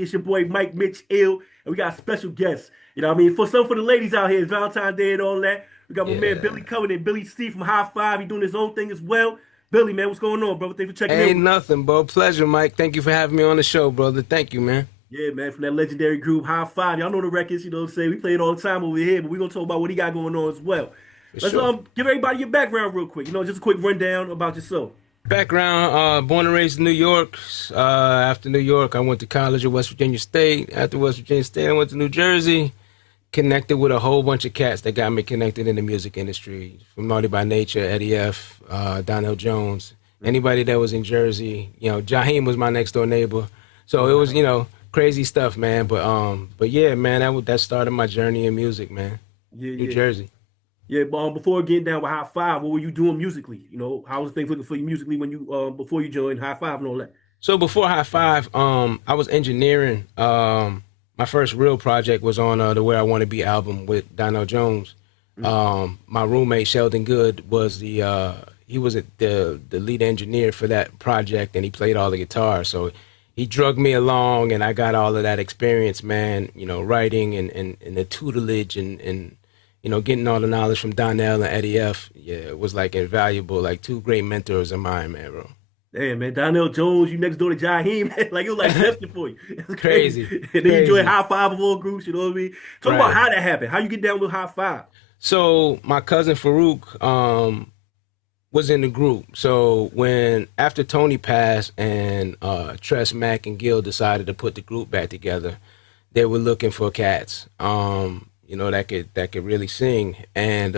It's your boy Mike Mitch Ill, and we got special guests. You know what I mean? For the ladies out here, it's Valentine's Day and all that. We got my man Billy Yeah. Covington, Billy C from High Five. He doing his own thing as well. Billy, man, what's going on, brother? Thanks for checking in Ain't with us. nothing, bro. Pleasure, Mike. Thank you for having me on the show, brother. Thank you, man. Yeah, man, from that legendary group High Five. Y'all know the records, you know what I'm saying? We play it all the time over here, but we're gonna talk about what he got going on as well. For Let's sure. give everybody your background real quick. Just a quick rundown about yourself. Background, born and raised in New York. After New York, I went to college at West Virginia State. After West Virginia State, I went to New Jersey. Connected with a whole bunch of cats that got me connected in the music industry. From Naughty by Nature, Eddie F., Donnell Jones. Anybody that was in Jersey. Jaheim was my next door neighbor. So it was, crazy stuff, man. But yeah, man, that started my journey in music, man. Yeah, New yeah. Jersey. Yeah, but before getting down with High Five, what were you doing musically? How was things looking for you musically when you before you joined High Five and all that? So before High Five, I was engineering. My first real project was on the Where I Want to Be album with Donnell Jones. My roommate Sheldon Good was the lead engineer for that project, and he played all the guitar. So he drugged me along, and I got all of that experience, man. Writing and the tutelage and getting all the knowledge from Donnell and Eddie F. Yeah, it was like invaluable, like two great mentors of mine, man, bro. Damn, man, Donnell Jones, you next door to Jaheim, like it was like destined for you. It's crazy. Crazy, And then you join crazy. High Five of all groups, you know what I mean? Talk about Right. how that happened. How you get down with High Five? So my cousin Farouk was in the group. So when after Tony passed and Tress, Mack, and Gil decided to put the group back together, they were looking for cats, that could really sing. And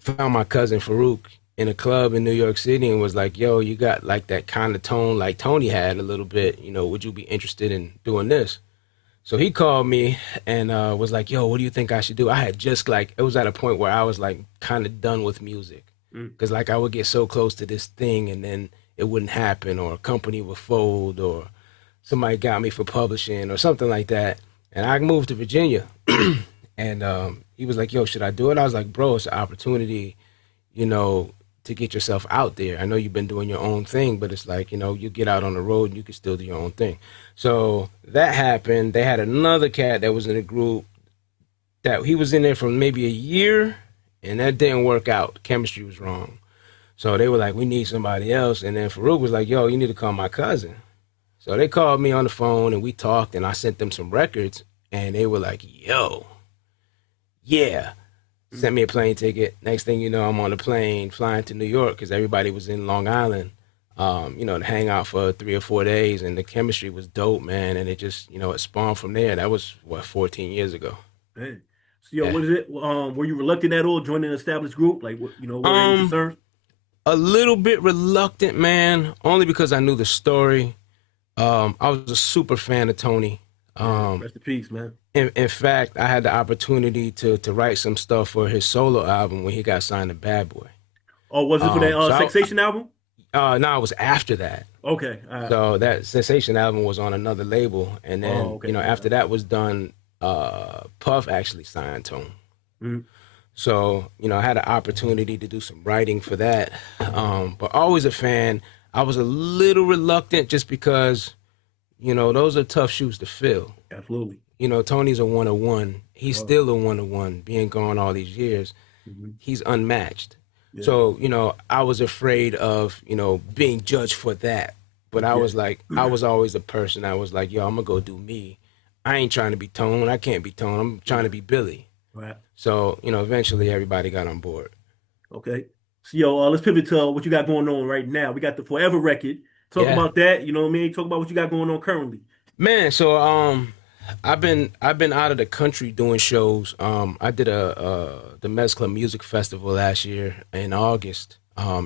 found my cousin Farouk in a club in New York City and was like, "Yo, you got like that kind of tone like Tony had a little bit. Would you be interested in doing this?" So he called me and was like, "Yo, what do you think I should do?" I had just like it was at a point where I was like kind of done with music Mm, because like I would get so close to this thing and then it wouldn't happen, or a company would fold, or somebody got me for publishing or something like that. And I moved to Virginia, and he was like, "Yo, should I do it?" I was like, "Bro, it's an opportunity, you know, to get yourself out there. I know you've been doing your own thing, but it's like, you get out on the road and you can still do your own thing." So that happened. They had another cat that was in the group that he was in there for maybe a year, and that didn't work out. Chemistry was wrong. So they were like, "We need somebody else." And then Farouk was like, "Yo, you need to call my cousin." So they called me on the phone and we talked, and I sent them some records, and they were like, "Yo, yeah." mm. Sent me a plane ticket. Next thing you know, I'm on a plane flying to New York because everybody was in Long Island, to hang out for 3 or 4 days. And the chemistry was dope, man. And it just, it spawned from there. That was, what, 14 years ago. Man. So, Yeah. what is it? Were you reluctant at all joining an established group? Like, were there any Um, concerns? a little bit reluctant, man, only because I knew the story. I was a super fan of Tony. Yeah, Um, rest in peace, man. in fact, I had the opportunity to write some stuff for his solo album when he got signed to Bad Boy. Oh, was it for that So Sensation album? no, it was after that. Okay. So that Sensation album was on another label, and Oh, then okay. after that was done, Puff actually signed to him. Mm, So I had an opportunity to do some writing for that, but always a fan. I was a little reluctant just because those are tough shoes to fill. absolutely. Tony's a 101. He's Oh, still a 101, being gone all these years. mhm. He's unmatched. Yeah. So, I was afraid of, being judged for that. But I Yeah. was like, I was always a person. I was like, yo, I'm gonna go do me. I ain't trying to be Tone. I can't be Tone. I'm trying to be Billy. Right. So, eventually everybody got on board. Okay. So, let's pivot to what you got going on right now. We got the Forever record. Talk Yeah. about that. You know what I mean? Talk about what you got going on currently. Man, so I've been out of the country doing shows. I did the Mez Club Music Festival last year in August,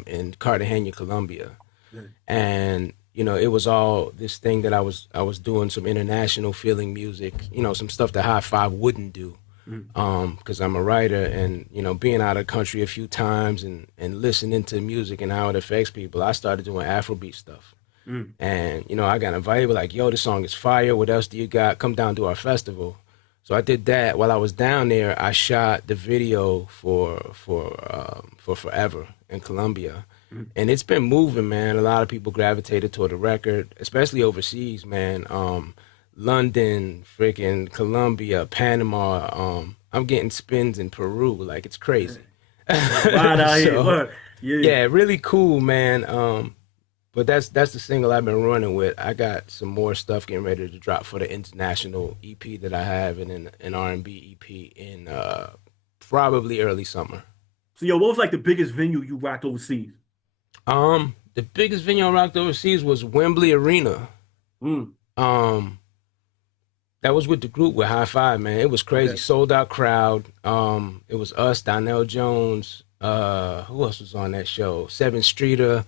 in Cartagena, Colombia. Yeah. And it was all this thing that I was doing some international feeling music, some stuff that High Five wouldn't do, Mm, because I'm a writer, and being out of the country a few times and listening to music and how it affects people, I started doing Afrobeat stuff. mm. And I got invited, like, "Yo, this song is fire. What else do you got? Come down to our festival." So I did that. While I was down there, I shot the video for Forever in Colombia, Mm. and it's been moving, man. A lot of people gravitated toward the record, especially overseas, man. London, freaking Colombia, Panama. I'm getting spins in Peru, like it's crazy. Wild out here. So What? Yeah. yeah, really cool, man. But that's the single I've been running with. I got some more stuff getting ready to drop for the international EP that I have, and then an R&B EP in probably early summer. So yo, what was like the biggest venue you rocked overseas? The biggest venue I rocked overseas was Wembley Arena. Mm, Um, that was with the group with High Five, man. It was crazy, okay. sold out crowd. It was us, Donnell Jones. Who else was on that show? Seven Streeter,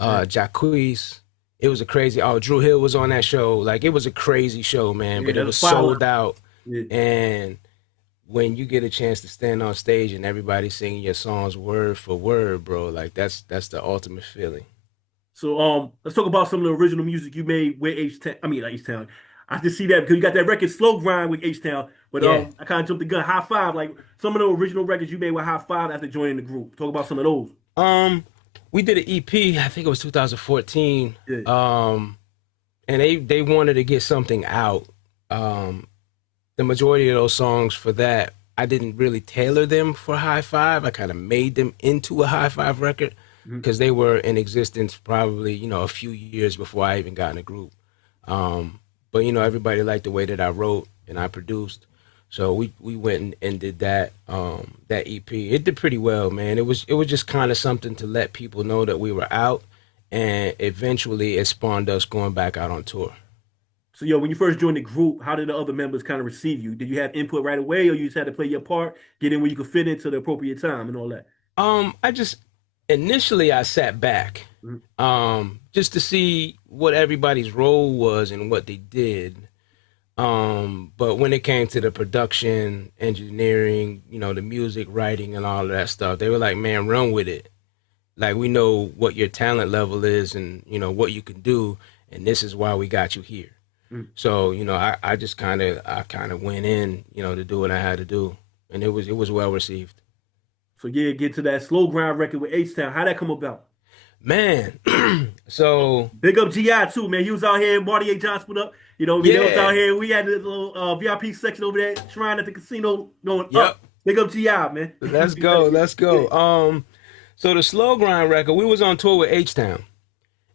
Yeah. Jacquees. It was a crazy. Oh, Drew Hill was on that show. Like it was a crazy show, man. Yeah, But it that's a was fire. sold out, Yeah. and when you get a chance to stand on stage and everybody singing your songs word for word, bro, like that's the ultimate feeling. So let's talk about some of the original music you made with H Town. I mean, not H Town. I just see that because you got that record Slow Grind with H Town. But Yeah. I kind of jumped the gun. High Five, like some of the original records you made with High Five after joining the group. Talk about some of those. Um, we did an EP, I think it was 2014. Yeah. And they wanted to get something out. Um, the majority of those songs for that, I didn't really tailor them for High Five. I kind of made them into a High Five record Mhm. because they were in existence probably, a few years before I even got in a group. But everybody liked the way that I wrote and I produced. So we went and did that EP. It did pretty well, man. It was just kind of something to let people know that we were out, and eventually it spawned us going back out on tour. So yo, when you first joined the group, how did the other members kind of receive you? Did you have input right away, or you just had to play your part, get in where you could fit into the appropriate time and all that? I just initially I sat back, Mhm. just to see what everybody's role was and what they did. But when it came to the production, engineering, the music, writing, and all of that stuff, they were like, "Man, run with it. Like we know what your talent level is, and what you can do, and this is why we got you here." Mm. So I just kind of went in, to do what I had to do, and it was well received. So yeah, get to that Slow Grind record with H Town. How that come about? Man, so Big up GI too, man. He was out here, Marty A. John split up. You know what I mean? They was out yeah, here. We had this little VIP section over there, shrine at the casino going yep. up. Big up GI, man. Let's go, let's Yeah. go. So the Slow Grind record, we was on tour with H Town.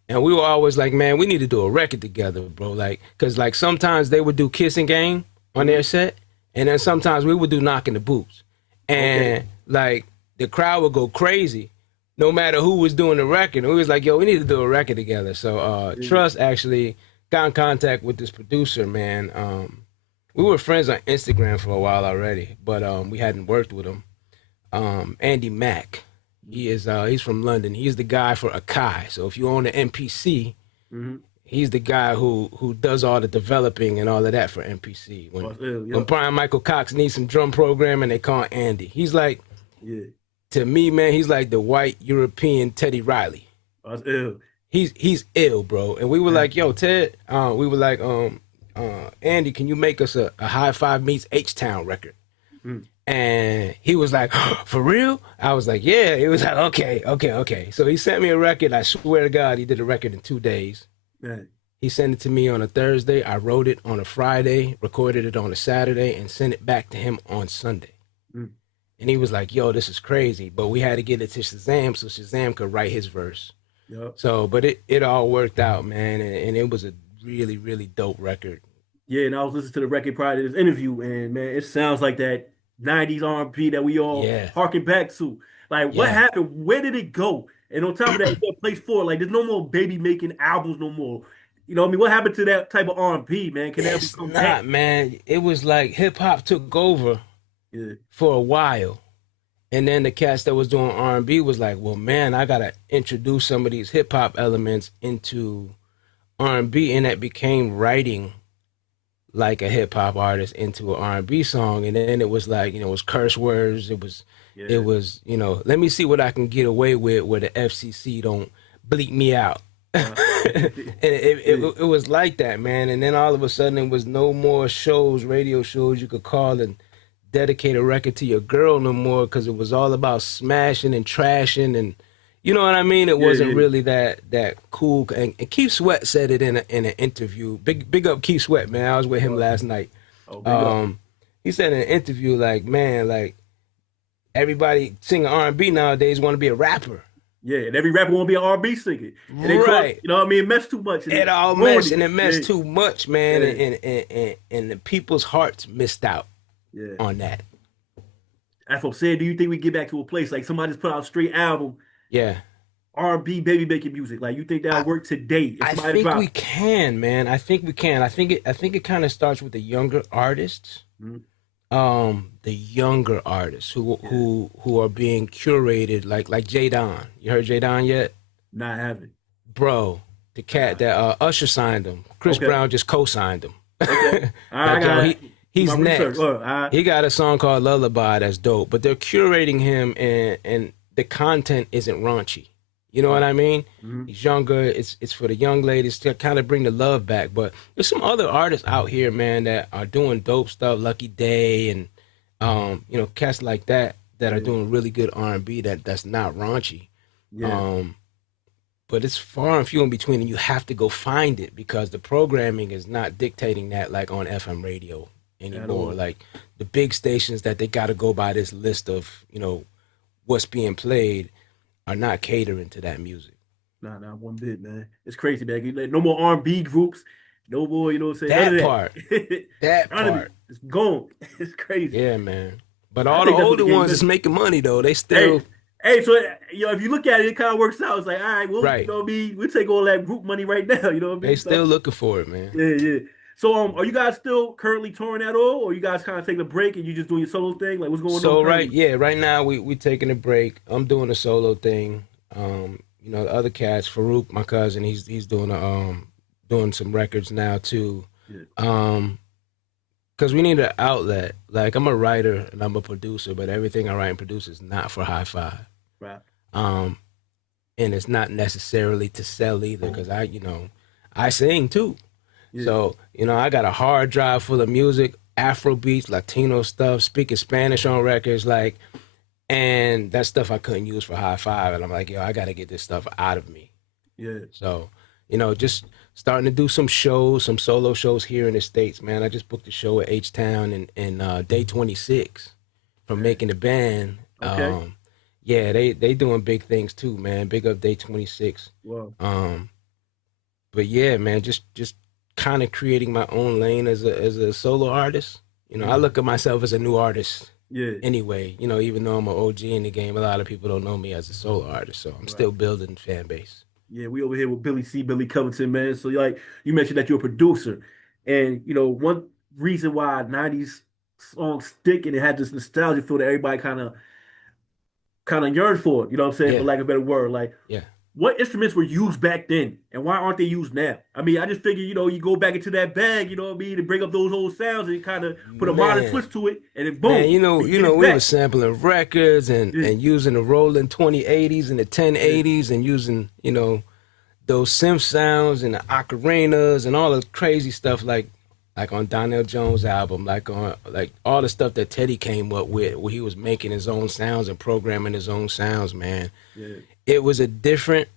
And we were always like, man, we need to do a record together, bro. Like, cause like sometimes they would do Kissing Game on Mhm. their set, and then sometimes we would do Knocking the Boots, Okay. and like the crowd would go crazy, no matter who was doing the record. And we was like, yo, we need to do a record together. So Yeah. Trust actually got in contact with this producer, man. We were friends on Instagram for a while already, but we hadn't worked with him. Andy Mack. He's from London. He's the guy for Akai. So if you own an MPC, Mm-hmm. he's the guy who does all the developing and all of that for MPC. When Yeah. Brian Michael Cox needs some drum programming, they call Andy. He's like, Yeah. to me, man, he's like the white European Teddy Riley. That's ill. He's ill, bro. And we were Yeah. like, yo, Ted, we were like, Andy, can you make us a High Five meets H Town record? Mm. And he was like, for real? I was like, yeah. He was like, okay. So he sent me a record. I swear to God, he did a record in 2 days. Yeah. He sent it to me on a Thursday. I wrote it on a Friday, recorded it on a Saturday, and sent it back to him on Sunday. Mm. And he was like, yo, this is crazy. But we had to get it to Shazam so Shazam could write his verse. Yep. So, but it all worked out, man. And it was a really, really dope record. Yeah, and I was listening to the record prior to this interview, and man, it sounds like that 90s R&B that we all Yeah. harken back to. Like, what Yeah. happened? Where did it go? And on top of that, it's got place for it. Like, there's no more baby making albums no more. You know what I mean? What happened to that type of R&B, man? Can that It's become not, back? man. It was like hip hop took over Yeah. for a while. And then the cats that was doing R&B was like, well, man, I got to introduce some of these hip hop elements into R&B. And that became writing like a hip hop artist into an R&B song. And then it was like, it was curse words. It was, Yeah. let me see what I can get away with where the FCC don't bleep me out. Uh, And it was like that, man. And then all of a sudden it was no more shows, radio shows you could call and dedicate a record to your girl no more, because it was all about smashing and trashing and You know what I mean? It Yeah, wasn't yeah. really that cool. And Keith Sweat said it in an interview. Big up Keith Sweat, man. I was with him Uh, last night. oh, big up. Um, he said in an interview, like, man, like everybody singing R&B nowadays want to be a rapper. Yeah, and every rapper want to be an R&B singer, and they call Right. you know what I mean, mess too much and It it all ruined meshed it. and it Yeah, messed too much, man, yeah, and the people's hearts missed out yeah. on that. That's what I'm saying. Do you think we get back to a place like somebody just put out a straight album, Yeah. R&B, baby making music? Like you think that'll I work today if I somebody think we drop? can, man. I think we can. I think it kind of starts with the younger artists. Mhm. The younger artists who Yeah, who are being curated like J Don. You heard J Don yet? not having. Bro, the cat Uh, that Usher signed him. Chris okay, Brown just co-signed him. okay. I Like yo, got my he's research. next. I He got a song called Lullaby that's dope, but they're curating him and the content isn't raunchy. You know what I mean? mhm. He's younger. It's for the young ladies to kind of bring the love back. But there's some other artists out here, man, that are doing dope stuff. Lucky Day and cats like that are Yeah, doing really good R&B that's not raunchy. yeah, Um, but it's far and few in between, and you have to go find it because the programming is not dictating that like on FM radio at anymore. all. Like the big stations that they got to go by this list of what's being played are not catering to that music. Nah, not one bit, man. It's crazy, man. Like, no more R&B groups. No more, you know what I'm saying? None That of part, that. that None of it. part, It's gone. It's crazy. yeah, man. But I all the think that's what the older game ones is. is making money though. They Hey, still hey, so if you look at it, it kind of works out. It's like, all right, well, you right. know what I mean? We'll take all that group money right now, you know what I They mean? still So looking for it, man. yeah, yeah. So are you guys still currently touring at all? Or you guys kind of taking a break and you just doing your solo thing? Like what's going on So right, currently? yeah, right now we taking a break. I'm doing a solo thing. The other cats, Farouk, my cousin, he's doing some records now too. Yeah, Um, because we need an outlet. Like I'm a writer and I'm a producer, but everything I write and produce is not for high five. right. Um, and it's not necessarily to sell either, because I sing too. Yeah, So, I got a hard drive full of music, Afro beats, Latino stuff, speaking Spanish on records, like, and that stuff I couldn't use for high five. And I'm like, yo, I got to get this stuff out of me. yeah. So, just starting to do some shows, some solo shows here in the States, man. I just booked a show at H Town in Day 26 from Man. making the band. Okay. Yeah, they doing big things too, man. Big up Day 26. Well, Um, but yeah, man, just kind of creating my own lane as a solo artist. I yeah, look at myself as a new artist yeah. anyway. Even though I'm an OG in the game, a lot of people don't know me as a solo artist, so I'm Right. still building fan base. Yeah, we over here with Billy Covington, man. So like you mentioned that you're a producer. And one reason why 90s songs stick and it had this nostalgia feel that everybody kind of yearned for, you know what I'm saying, for Yeah, lack of a better word. Like yeah. what instruments were used back then and why aren't they used now? I mean, I just figure, you go back into that bag, you know what I mean, to bring up those old sounds and kind of put a modern Man, twist to it, and then man, boom, we get it we were back. sampling records and Yeah, and using the Roland 2080s and the yeah, 1080s and using those synth sounds and the ocarinas and all the crazy stuff like on Donnell Jones' album, like on like all the stuff that Teddy came up with, where he was making his own sounds and programming his own sounds, man. yeah, It was a different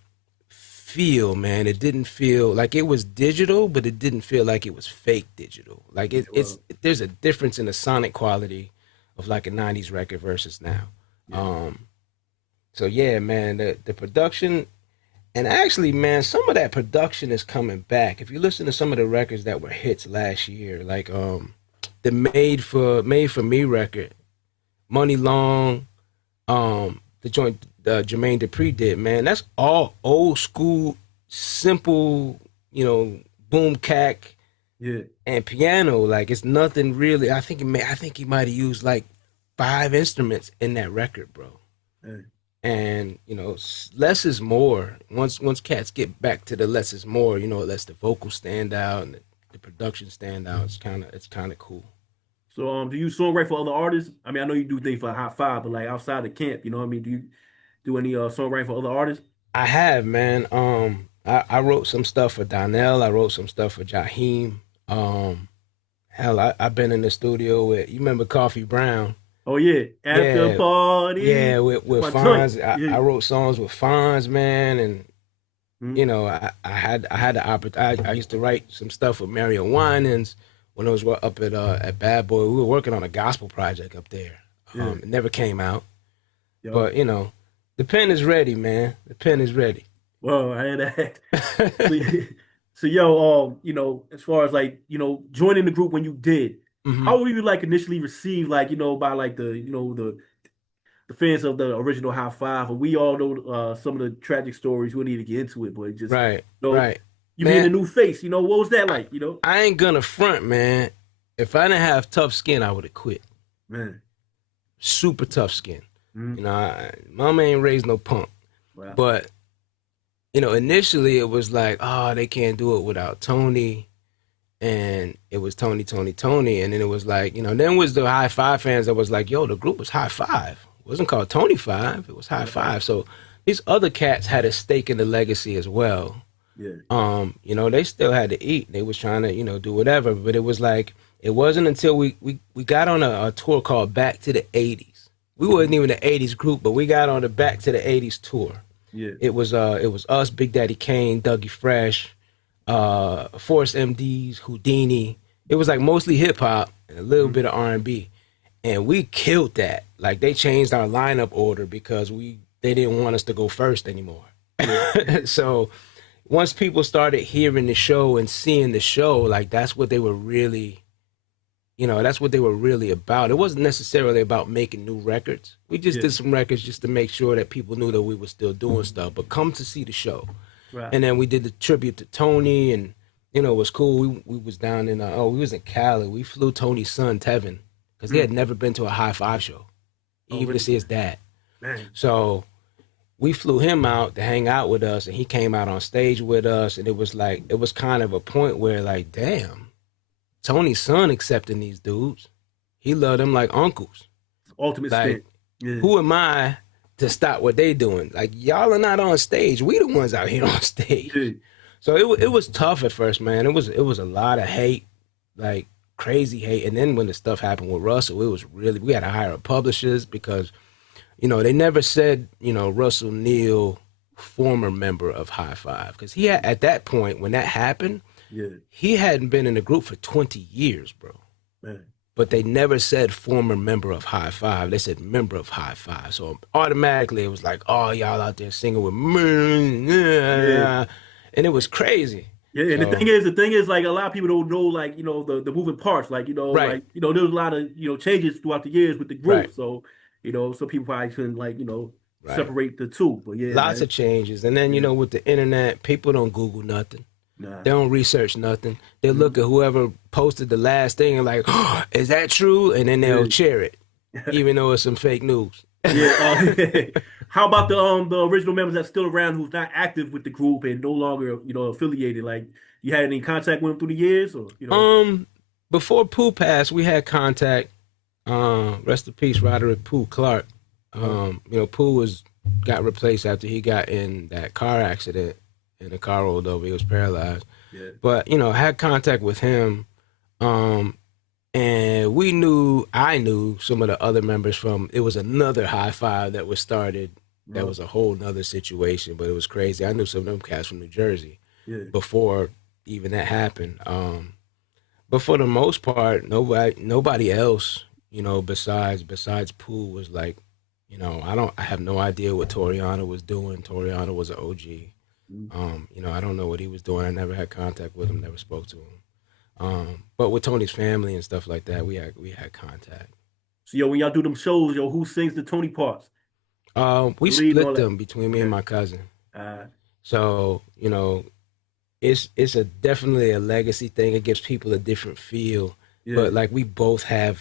feel, man. It didn't feel like it was digital, but it didn't feel like it was fake digital. Like yeah, well, there's a difference in the sonic quality of like a 90s record versus now. yeah, Um, so yeah, man, the production. And actually, man, some of that production is coming back. If you listen to some of the records that were hits last year, like the Made for Me record, Money Long, the joint Jermaine Dupri did, man, that's all old school, simple, boom cack yeah, and piano. Like it's nothing really. I think he might have used like 5 instruments in that record, bro. yeah. And less is more. Once cats get back to the less is more, it lets the vocals stand out and the production stand out. It's kind of cool. So do you songwrite for other artists? I mean, I know you do things for Hot Five, but like outside the camp, you know what I mean? Do you do any songwriting for other artists? I have, man. I wrote some stuff for Donnell. I wrote some stuff for Jaheim. Hell, I've been in the studio with, you remember Coffee Brown? Oh yeah, after Yeah, yeah, party. That's with my joint. Fonz. Yeah. I wrote songs with Fonz, man, and Mhm. I had the opportunity. I used to write some stuff with Mario Winans when I was up at Bad Boy. We were working on a gospel project up there. Yeah. It never came out, Yo. but the pen is ready, man. The pen is ready. Well, I had that. So, so yo, as far as like, joining the group when you did, hmm how were you like initially received, like, by like the fans of the original High Five? And we all know some of the tragic stories. We don't need to get into it, but just, Right, you know, right, you being man. a new face, what was that I, like? I ain't gonna front, man. If I didn't have tough skin, I would have quit. Man. Super tough skin. Mhm. Mama ain't raised no punk. Wow. But initially it was like, oh, they can't do it without Tony, and it was Tony, Tony, Tony, and then it was like, then was the High Five fans that was like, yo, the group was High Five. It wasn't called Tony Five. It was High Yeah. Five. So these other cats had a stake in the legacy as well. Yeah. They still had to eat. They was trying to, do whatever. But it was like it wasn't until we got on a tour called Back to the '80s. We wasn't even the '80s group, but we got on the Back to the '80s tour. Yeah. It was us, Big Daddy Kane, Dougie Fresh, Force MDs, Houdini. It was like mostly hip hop and a little Mhm. bit of R&B, and we killed that. Like they changed our lineup order because they didn't want us to go first anymore. Yeah. So once people started hearing the show and seeing the show, like that's what they were really about. It wasn't necessarily about making new records. We just Yeah. did some records just to make sure that people knew that we were still doing stuff. But come to see the show, Right. and then we did the tribute to Tony, and it was cool. We was down in we was in Cali. We flew Tony's son Tevin because he had Mm. never been to a High Five show, Oh, even to really? see his dad. Man. So we flew him out to hang out with us, and he came out on stage with us, and it was kind of a point where like, damn, Tony's son accepting these dudes. He loved them like uncles. Ultimate Like, stint. Yeah. who am I to stop what they doing? Like, y'all are not on stage. We the ones out here on Yeah. stage. So it was tough at first, man. It was a lot of hate, like crazy hate. And then when the stuff happened with Russell, it was really we had to hire publishers because they never said, Russell Neal, former member of High Five, because he had at that point when that happened, Yeah. he hadn't been in the group for 20 years, bro. Man. But they never said former member of High Five. They said member of High Five. So automatically it was like, oh, y'all out there singing with me. Yeah. And it was crazy. Yeah, and So, the thing is, like a lot of people don't know, like the moving parts, like right, there's a lot of changes throughout the years with the group, right, so some people probably couldn't like right. separate the two, but yeah, Lots man, of changes. And then, yeah, with the internet, people don't Google nothing. nah, They don't research nothing. They look mhm, at whoever posted the last thing and like, oh, is that true? And then they'll yeah, share it, even though it's some fake news. yeah. How about the original members that's still around who's not active with the group and no longer affiliated? Like, you had any contact with them through the years, or um, Before Pooh passed, we had contact. Rest in peace, Roderick Pooh Clark. uh, Pooh got replaced after he got in that car accident and the car rolled over. He was paralyzed. yeah, But had contact with him. Um, and I knew some of the other members from. It was another High Five that was started. That uh, was a whole nother situation, but it was crazy. I knew some of them cats from New Jersey yeah, before even that happened. But for the most part, nobody else, besides Pooh was like, I have no idea what Toriano was doing. Toriano was an OG. mhm. I don't know what he was doing. I never had contact with him, never spoke to him. But with Tony's family and stuff like that, we had contact. So when y'all do them shows, who sings the Tony parts, We the lead and all split that? them between me and Okay. my cousin. Uh, So, it's a definitely a legacy thing. It gives people a different feel. yeah. But like we both have,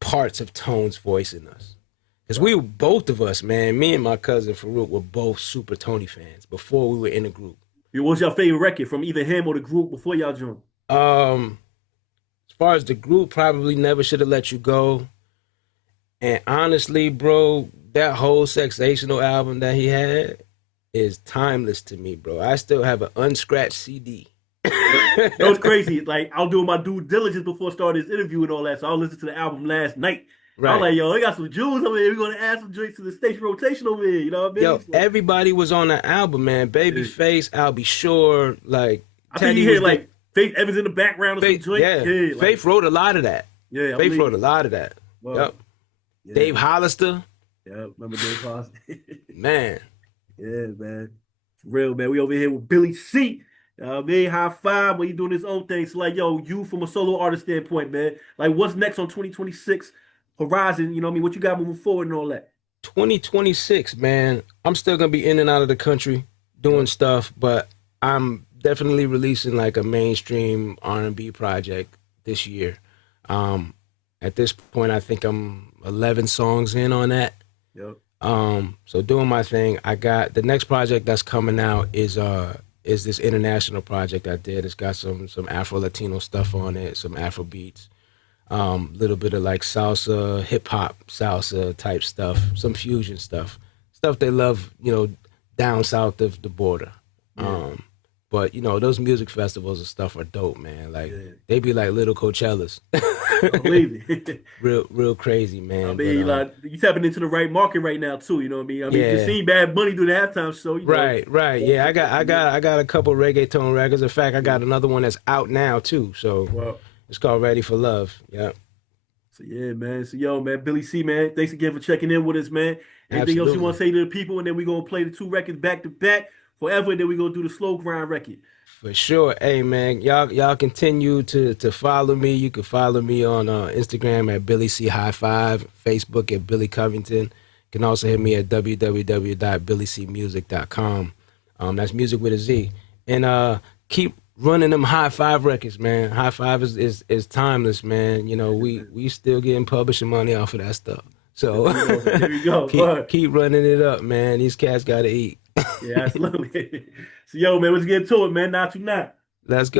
parts of Tone's voice in us. Because Right. both of us, man, me and my cousin Farouk were both super Tony fans before we were in the group. What's your favorite record from either him or the group before y'all joined? Um, as far as the group, probably Never Should Have Let You Go. And honestly, bro, that whole Sexational album that he had is timeless to me, bro. I still have an unscratched CD But it was crazy. Like I was doing my due diligence before starting this interview and all that. So I was listening to the album last night. I was Right. like, yo, they got some jewels over here. We're gonna add some drinks to the station rotation over here. You know what I mean? Yo, So, everybody was on the album, man. yeah. Babyface, I'll Be Sure, like I think you Teddy hear was there. like Faith Evans in the background or some Faith, joint. yeah. Yeah, like Faith wrote a lot of that. yeah, I Faith believe wrote a it. lot of that. Well, Yep. yeah, Dave Hollister, yeah. Remember Dave Foster? man. Yeah, man. For real, man. We over here with Billy C. I mean, high five when you doing his own thing. So, like, yo, you from a solo artist standpoint, man. Like, what's next on 2026 horizon? You know what I mean? What you got moving forward and all that? 2026, man. I'm still gonna be in and out of the country doing Yep. stuff, but I'm definitely releasing like a mainstream R&B project this year. Um, at this point, I think I'm 11 songs in on that. Yep. So doing my thing. I got the next project that's coming out is this international project I did. It's got some Afro Latino stuff on it, some Afro beats, little bit of like salsa, hip hop, salsa type stuff, some fusion stuff they love, down south of the border. Yeah. Um, but those music festivals and stuff are dope, man. Like Yeah. they be like little Coachellas, I believe it. real crazy, I man. But mean, like, you tapping into the right market right now, too. You know what I mean? I mean, you just yeah. seen Bad Bunny do the halftime show, you know. Right. Yeah, I got a couple reggaeton records. In fact, I got another one that's out now too. So Well, it's called Ready for Love. Yeah, so yeah, man. So yo, man, Billy C, man, thanks again for checking in with us, man. Anything else you want absolutely. to say to the people, and then we're gonna play the two records back to back forever, and then we're gonna do the slow grind record. For sure. Hey man, y'all continue to follow me. You can follow me on Instagram at Billy C High Five, Facebook at Billy Covington. You can also hit me at www.billycmusic.com. That's music with a Z. And keep running them High Five records, man. High Five is timeless, man. We still getting publishing money off of that stuff. There So we go. There we go. keep running it up, man. These cats gotta eat. Yeah, absolutely. So yo, man, let's get to it, man. Not too not. Let's go.